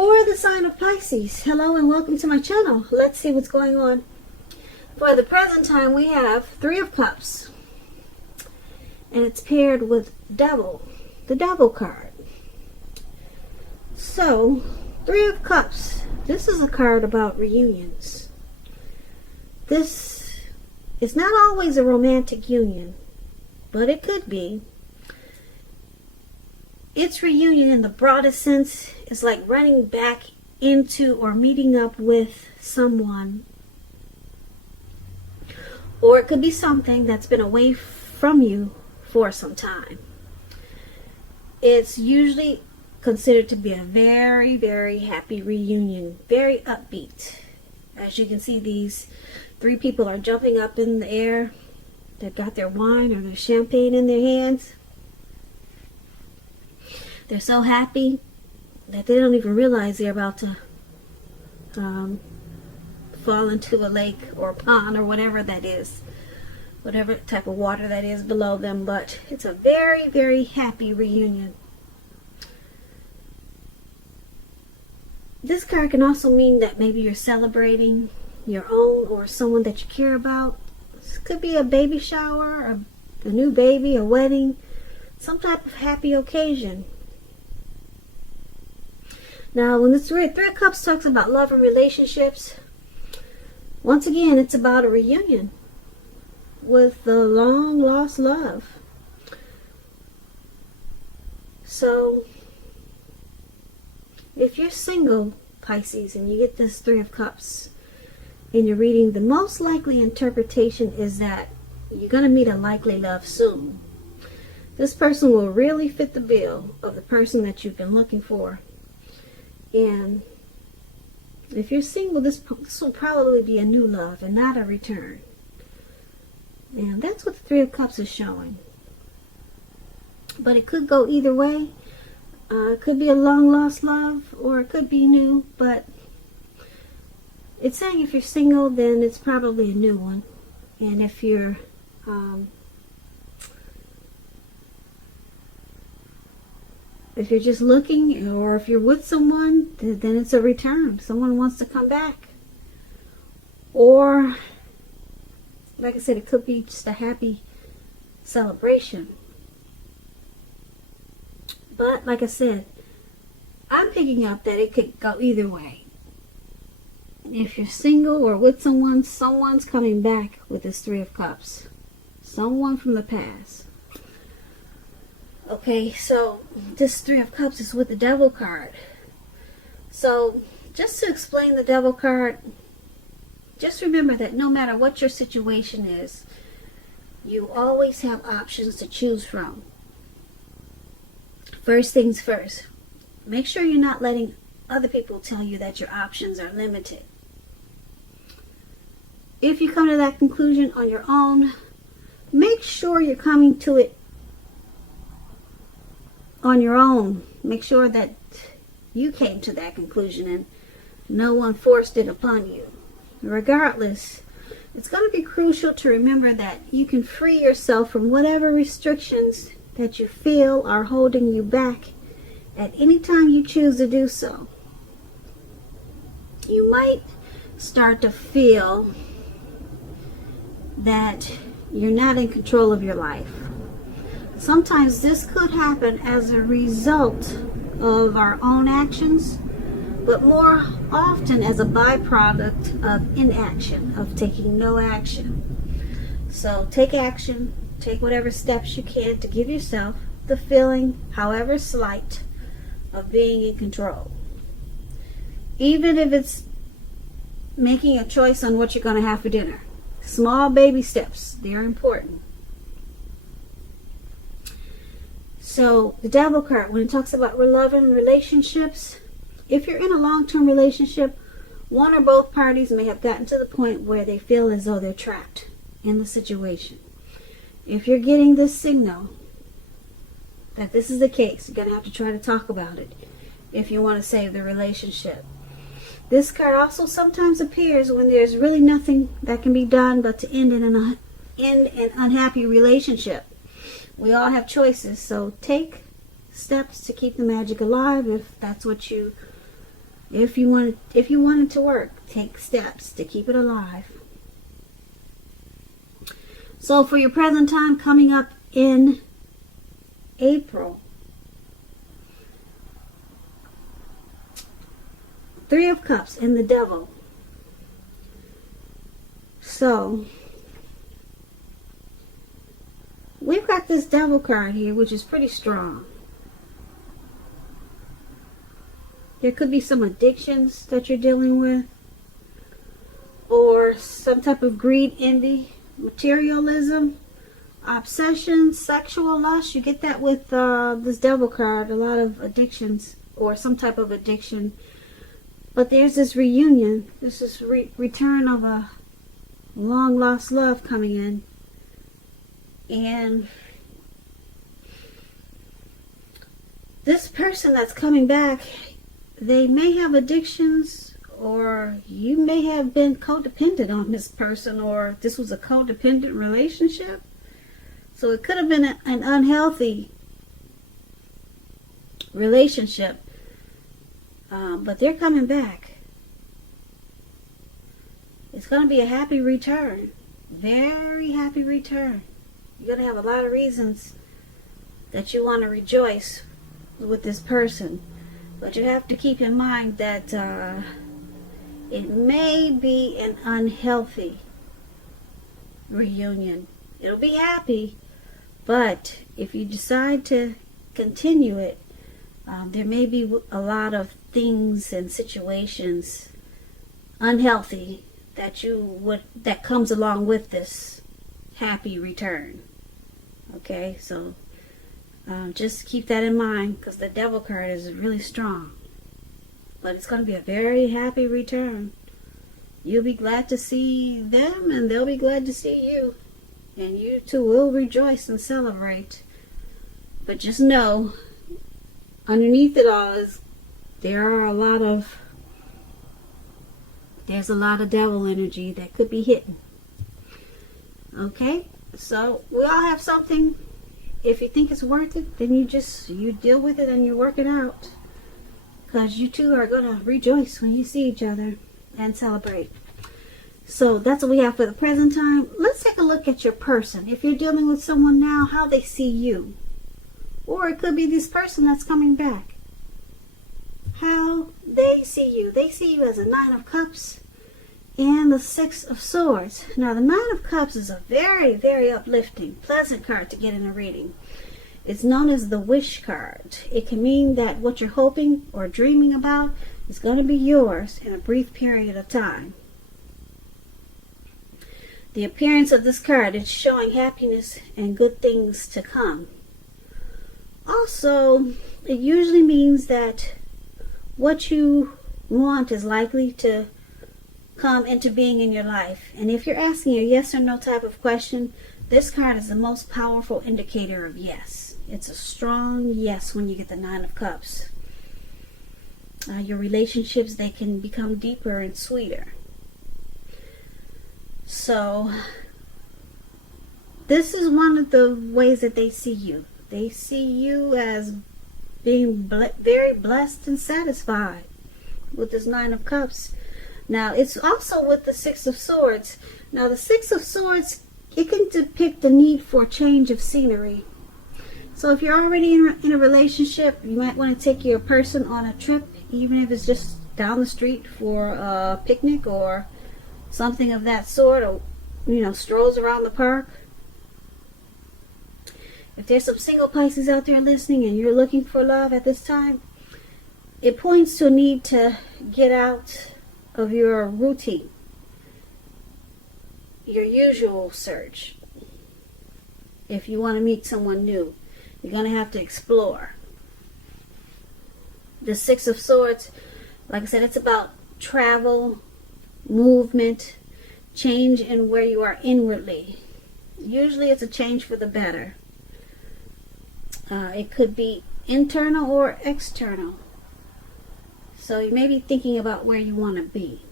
For the sign of Pisces, hello and welcome to my channel. Let's see what's going on. For the present time, we have Three of Cups. And it's paired with Devil, the Devil card. So, Three of Cups. This is a card about reunions. This is not always a romantic union, but it could be. Its reunion in the broadest sense is like running back into or meeting up with someone. Or it could be something that's been away from you for some time. It's usually considered to be a very, very happy reunion. Very upbeat. As you can see, these three people are jumping up in the air. They've got their wine or their champagne in their hands. They're so happy that they don't even realize they're about to fall into a lake or a pond or whatever that is. Whatever type of water that is below them. But it's a very, very happy reunion. This card can also mean that maybe you're celebrating your own or someone that you care about. This could be a baby shower, a new baby, a wedding, some type of happy occasion. Now, when the Three of Cups talks about love and relationships, once again, it's about a reunion with the long-lost love. So, if you're single, Pisces, and you get this Three of Cups in your reading, the most likely interpretation is that you're going to meet a likely love soon. This person will really fit the bill of the person that you've been looking for. And if you're single, this will probably be a new love and not a return. And that's what the Three of Cups is showing. But it could go either way. It could be a long-lost love, or it could be new. But it's saying if you're single, then it's probably a new one. And if you're just looking, or if you're with someone, then it's a return. Someone wants to come back. Or, like I said, it could be just a happy celebration. But, like I said, I'm picking up that it could go either way. If you're single or with someone, someone's coming back with this Three of Cups. Someone from the past. Okay, so this Three of Cups is with the Devil card. So, just to explain the Devil card, just remember that no matter what your situation is, you always have options to choose from. First things first, make sure you're not letting other people tell you that your options are limited. If you come to that conclusion on your own, make sure you're coming to it on your own. Make sure that you came to that conclusion and no one forced it upon you. Regardless, it's going to be crucial to remember that you can free yourself from whatever restrictions that you feel are holding you back at any time you choose to do so. You might start to feel that you're not in control of your life. Sometimes this could happen as a result of our own actions, but more often as a byproduct of inaction, of taking no action. So take action, take whatever steps you can to give yourself the feeling, however slight, of being in control. Even if it's making a choice on what you're going to have for dinner. Small baby steps, they're important. So, the Devil card, when it talks about love and relationships, if you're in a long-term relationship, one or both parties may have gotten to the point where they feel as though they're trapped in the situation. If you're getting this signal that this is the case, you're going to have to try to talk about it if you want to save the relationship. This card also sometimes appears when there's really nothing that can be done but to end an unhappy relationship. We all have choices, so take steps to keep the magic alive if that's what you If you want it to work, take steps to keep it alive. So for your present time coming up in April, Three of Cups and the Devil. So we've got this Devil card here, which is pretty strong. There could be some addictions that you're dealing with, or some type of greed, envy, materialism, obsession, sexual lust. You get that with this Devil card, a lot of addictions or some type of addiction. But there's this reunion, this is return of a long lost love coming in. And this person that's coming back, they may have addictions, or you may have been codependent on this person, or this was a codependent relationship. So it could have been an unhealthy relationship, but they're coming back. It's going to be a happy return, very happy return. You're going to have a lot of reasons that you want to rejoice with this person. But you have to keep in mind that it may be an unhealthy reunion. It'll be happy, but if you decide to continue it, there may be a lot of things and situations unhealthy that comes along with this happy return. Okay, so just keep that in mind, because the Devil card is really strong. But it's going to be a very happy return. You'll be glad to see them, and they'll be glad to see you. And you two will rejoice and celebrate. But just know, underneath it all there's a lot of devil energy that could be hidden. Okay, so we all have something. If you think it's worth it, then you deal with it and you work it out. Because you two are going to rejoice when you see each other and celebrate. So that's what we have for the present time. Let's take a look at your person. If you're dealing with someone now, how they see you. Or it could be this person that's coming back. How they see you. They see you as a Nine of Cups and the Six of Swords. Now the Nine of Cups is a very, very uplifting, pleasant card to get in a reading. It's known as the wish card. It can mean that what you're hoping or dreaming about is going to be yours in a brief period of time. The appearance of this card is showing happiness and good things to come. Also, it usually means that what you want is likely to come into being in your life. And if you're asking a yes or no type of question, this card is the most powerful indicator of yes. It's a strong yes when you get the Nine of Cups. Your relationships, they can become deeper and sweeter. So, this is one of the ways that they see you. They see you as being very blessed and satisfied with this Nine of Cups. Now, it's also with the Six of Swords. Now, the Six of Swords, it can depict the need for a change of scenery. So if you're already in a relationship, you might want to take your person on a trip, even if it's just down the street for a picnic or something of that sort, or, strolls around the park. If there's some single Pisces out there listening and you're looking for love at this time, it points to a need to get out of your routine, your usual search. If you want to meet someone new, you're going to have to explore. The Six of Swords, like I said, it's about travel, movement, change in where you are inwardly. Usually it's a change for the better. It could be internal or external. So you may be thinking about where you want to be.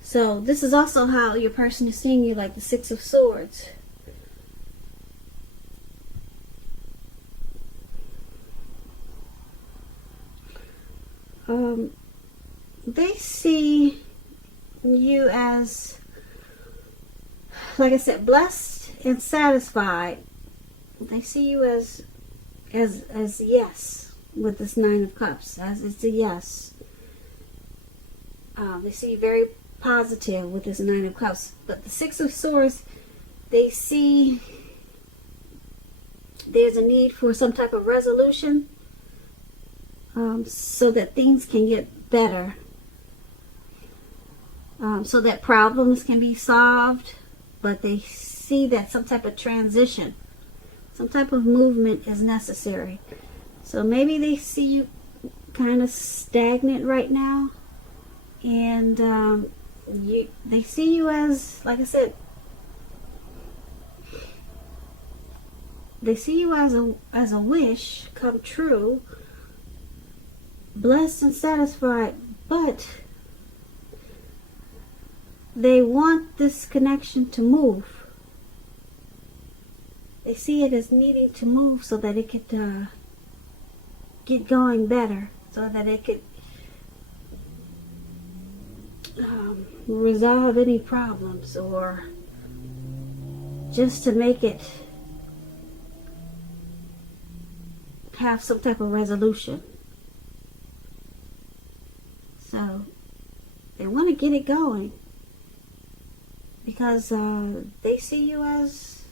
So this is also how your person is seeing you, like the Six of Swords. They see you as, like I said, blessed and satisfied. They see you as yes with this Nine of Cups, as it's a yes. They see you very positive with this Nine of Cups. But the Six of Swords, they see there's a need for some type of resolution, so that things can get better, so that problems can be solved. But they see that some type of transition, some type of movement is necessary. So maybe they see you kind of stagnant right now, and they see you as, like I said, they see you as a wish come true, blessed and satisfied, but they want this connection to move. They see it as needing to move so that it could get going better, so that it could resolve any problems, or just to make it have some type of resolution. So they want to get it going because they see you as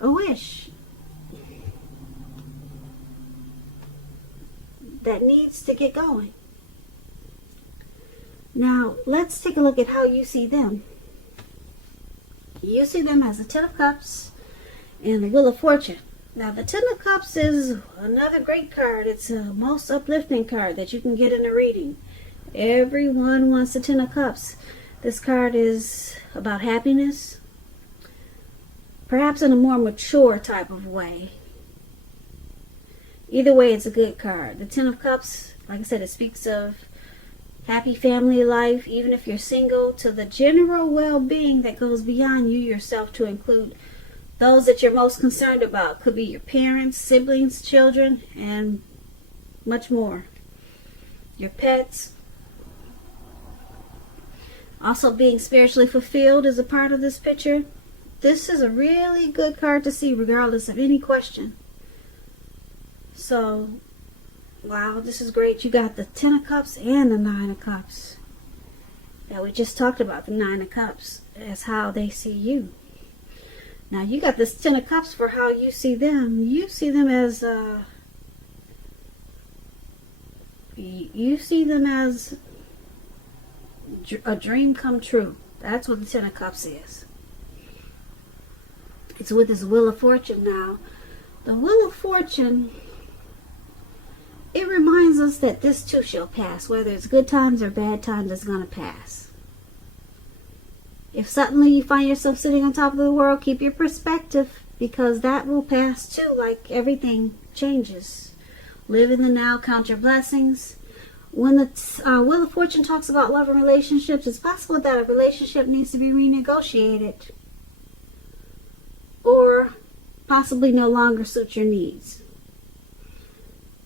a wish that needs to get going. Now let's take a look at how you see them. You see them as the Ten of Cups and the Wheel of Fortune. Now the Ten of Cups is another great card. It's the most uplifting card that you can get in a reading. Everyone wants the Ten of Cups. This card is about happiness, perhaps in a more mature type of way. Either way, it's a good card. The Ten of Cups, like I said, it speaks of happy family life, even if you're single, to the general well-being that goes beyond you yourself, to include those that you're most concerned about. Could be your parents, siblings, children, and much more. Your pets. Also, being spiritually fulfilled is a part of this picture. This is a really good card to see regardless of any question. So, wow, this is great. You got the Ten of Cups and the Nine of Cups. Now, we just talked about the Nine of Cups as how they see you. Now, you got this Ten of Cups for how you see them. You see them as a dream come true. That's what the Ten of Cups is. It's with this Wheel of Fortune now. The Wheel of Fortune, it reminds us that this too shall pass. Whether it's good times or bad times, it's going to pass. If suddenly you find yourself sitting on top of the world, keep your perspective, because that will pass too, like everything changes. Live in the now, count your blessings. When the Wheel of Fortune talks about love and relationships, it's possible that a relationship needs to be renegotiated, or possibly no longer suit your needs.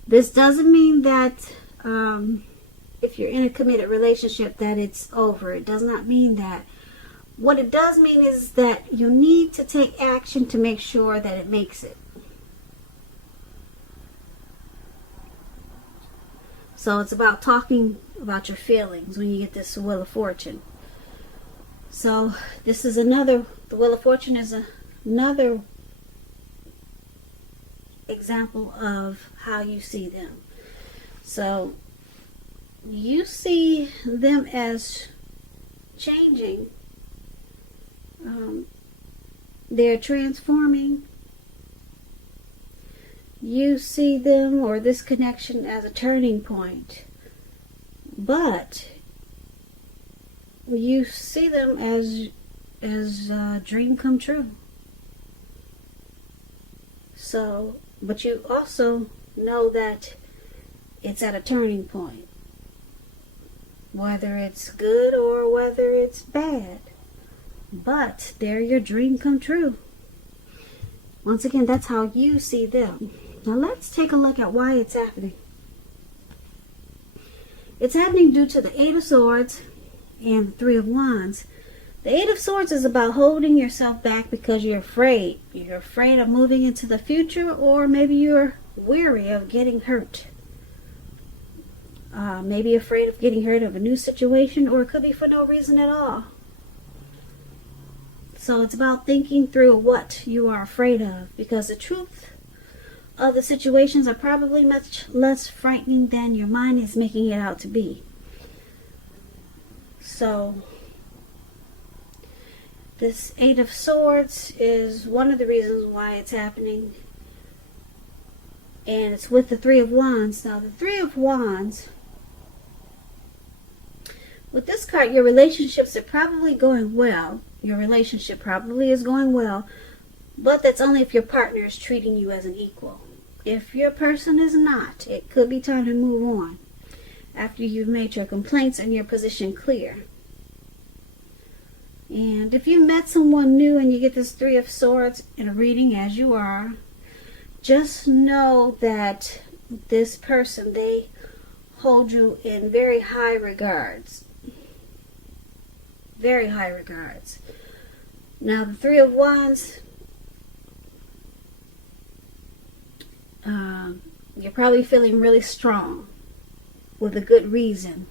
This doesn't mean that if you're in a committed relationship that it's over. It does not mean that. What it does mean is that you need to take action to make sure that it makes it. So it's about talking about your feelings when you get this Wheel of Fortune. So this is the Wheel of Fortune is another example of how you see them. So you see them as changing. They're transforming. You see them, or this connection, as a turning point. But you see them as a dream come true. So, but you also know that it's at a turning point. Whether it's good or whether it's bad. But they're your dream come true. Once again, that's how you see them. Now let's take a look at why it's happening. It's happening due to the Eight of Swords and the Three of Wands. The Eight of Swords is about holding yourself back because you're afraid. You're afraid of moving into the future, or maybe you're weary of getting hurt. Maybe afraid of getting hurt of a new situation, or it could be for no reason at all. So it's about thinking through what you are afraid of, because the truth of the situations are probably much less frightening than your mind is making it out to be. So this Eight of Swords is one of the reasons why it's happening. And it's with the Three of Wands. Now the Three of Wands, with this card, your relationships are probably going well. Your relationship probably is going well, but that's only if your partner is treating you as an equal. If your person is not, it could be time to move on after you've made your complaints and your position clear. And if you met someone new and you get this Three of Swords in a reading, as you are, just know that this person, they hold you in very high regards. Very high regards. Now, the Three of Wands, you're probably feeling really strong with a good reason.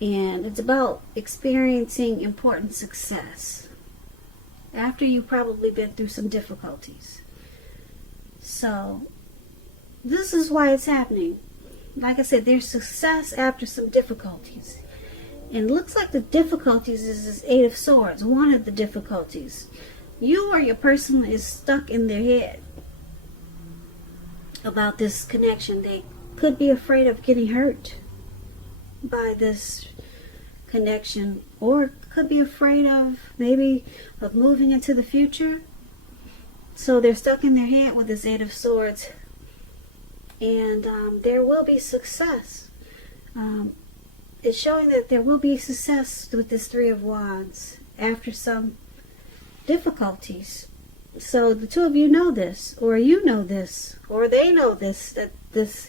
And it's about experiencing important success after you've probably been through some difficulties. So, this is why it's happening. Like I said, there's success after some difficulties. And it looks like the difficulties is this Eight of Swords. One of the difficulties. You or your person is stuck in their head about this connection. They could be afraid of getting hurt by this connection, or could be afraid of maybe of moving into the future. So they're stuck in their head with this Eight of Swords. And there will be success. It's showing that there will be success with this Three of Wands after some difficulties. So the two of you know this, or you know this, or they know this, that this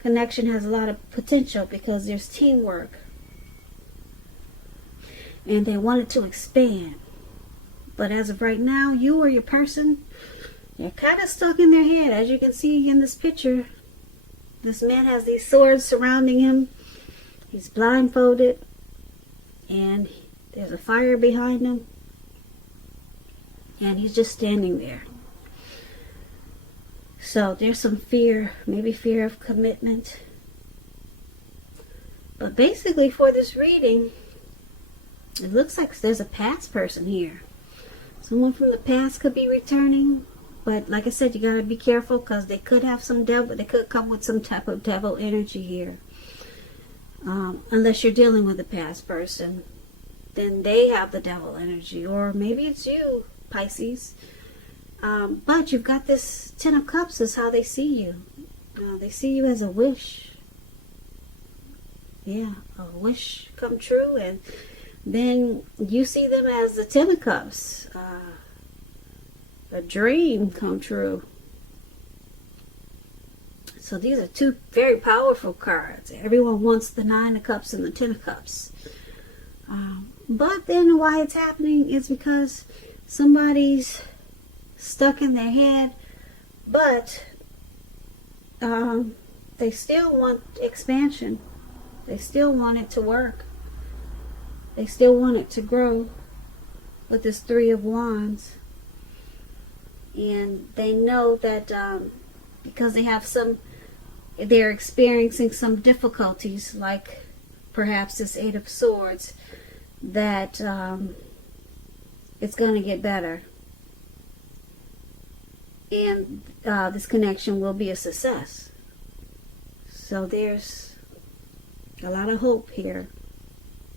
connection has a lot of potential because there's teamwork. And they want it to expand. But as of right now, you or your person, you're kind of stuck in their head. As you can see in this picture, this man has these swords surrounding him. He's blindfolded, and there's a fire behind him, and he's just standing there. So there's some fear, maybe fear of commitment. But basically for this reading, it looks like there's a past person here. Someone from the past could be returning, but like I said, you gotta be careful because they could have some devil. They could come with some type of devil energy here. Unless you're dealing with a past person, then they have the devil energy, or maybe it's you, Pisces. But you've got this Ten of Cups is how they see you. They see you as a wish. Yeah, a wish come true, and then you see them as the Ten of Cups, a dream come true. So these are two very powerful cards. Everyone wants the Nine of Cups and the Ten of Cups. But then why it's happening is because somebody's stuck in their head, but they still want expansion. They still want it to work. They still want it to grow with this Three of Wands. And they know that because they're experiencing some difficulties, like perhaps this Eight of Swords, that it's going to get better. And this connection will be a success. So there's a lot of hope here.